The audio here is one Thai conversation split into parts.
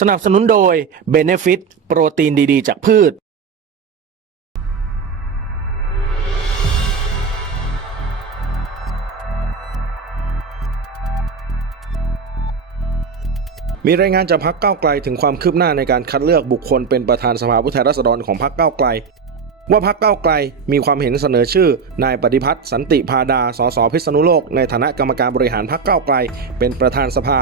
สนับสนุนโดย Benefit โปรตีนดีๆ จากพืช มีรายงานจากพักเก้าไกลถึงความคืบหน้าในการคัดเลือกบุคคลเป็นประธานสภาผู้แทนราษฎรของพักเก้าไกล ว่าพักเก้าไกลมีความเห็นเสนอชื่อนายปฏิพัฒน์สันติพาดาสสพิษณุโลกในฐานะกรรมการบริหารพักเก้าไกล เป็นประธานสภา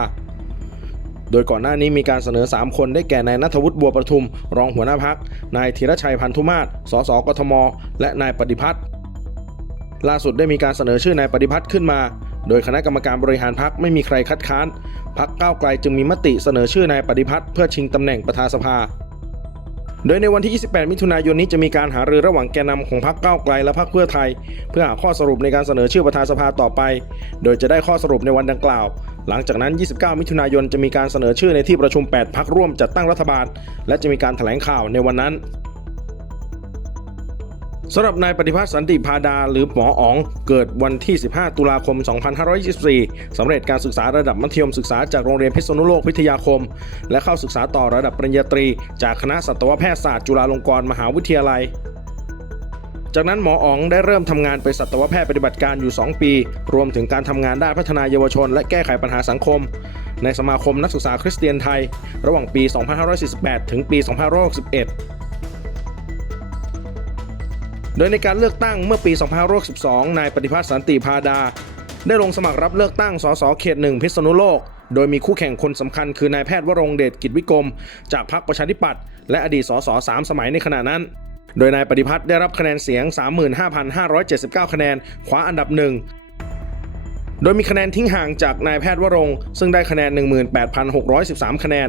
โดยก่อนหน้านี้มีการเสนอ 3 คนได้แก่นายนัทวุฒิบัวประทุม รองหัวหน้าพัก นายธีรชัยพันธุมาศสสกทม และนายปฏิพัฒน์ล่าสุดได้มีการเสนอชื่อนายปฏิพัฒน์ขึ้นมา โดยคณะกรรมการบริหารพักไม่มีใครคัดค้านพักก้าวไกลจึงมีมติเสนอชื่อนายปฏิพัฒน์เพื่อชิงตำแหน่งประธานสภาโดยในวันที่ 28 มิถุนายนนี้จะมีการหารือระหว่างแกนนำของพรรคก้าวไกลและพรรคเพื่อไทย เพื่อหาข้อสรุปในการเสนอชื่อประธานสภาต่อไป โดยจะได้ข้อสรุปในวันดังกล่าว หลังจากนั้น 29 มิถุนายนจะมีการเสนอชื่อในที่ประชุม 8 พักร่วมจัดตั้งรัฐบาล และจะมีการแถลงข่าวในวันนั้นสำหรับนายปฏิพัฒน์สันติพาดาหรือหมออ๋อง เกิดวันที่ 15 ตุลาคม 2524 สำเร็จการศึกษาระดับมัธยมศึกษาจากโรงเรียนพิษณุโลกวิทยาคม และเข้าศึกษาต่อระดับปริญญาตรี จากคณะสัตวแพทยศาสตร์จุฬาลงกรณ์มหาวิทยาลัย จากนั้นหมออ๋องได้เริ่มทำงานเป็นสัตวแพทย์ปฏิบัติการอยู่ 2 ปี รวมถึงการทำงานด้านพัฒนาเยาวชน และแก้ไขปัญหาสังคม ในสมาคมนักศึกษาคริสเตียนไทย ระหว่างปี 2548 ถึงปี 2561โดยในการเลือกตั้งเมื่อปี 2562 นายปฏิพัฒน์สันติพาดา ได้ลงสมัครรับเลือกตั้ง สส เขตหนึ่งพิษณุโลก โดยมีคู่แข่งคนสำคัญคือนายแพทย์วรงเดชกิจวิกรม จากพรรคประชาธิปัตย์และอดีตสสสามสมัยในขณะนั้น โดยนายปฏิพัฒน์ได้รับคะแนนเสียง 35,579 คะแนนคว้าอันดับหนึ่งโดยมีคะแนนทิ้งห่างจากนายแพทย์วรงค์ซึ่งได้คะแนน 18,613 คะแนน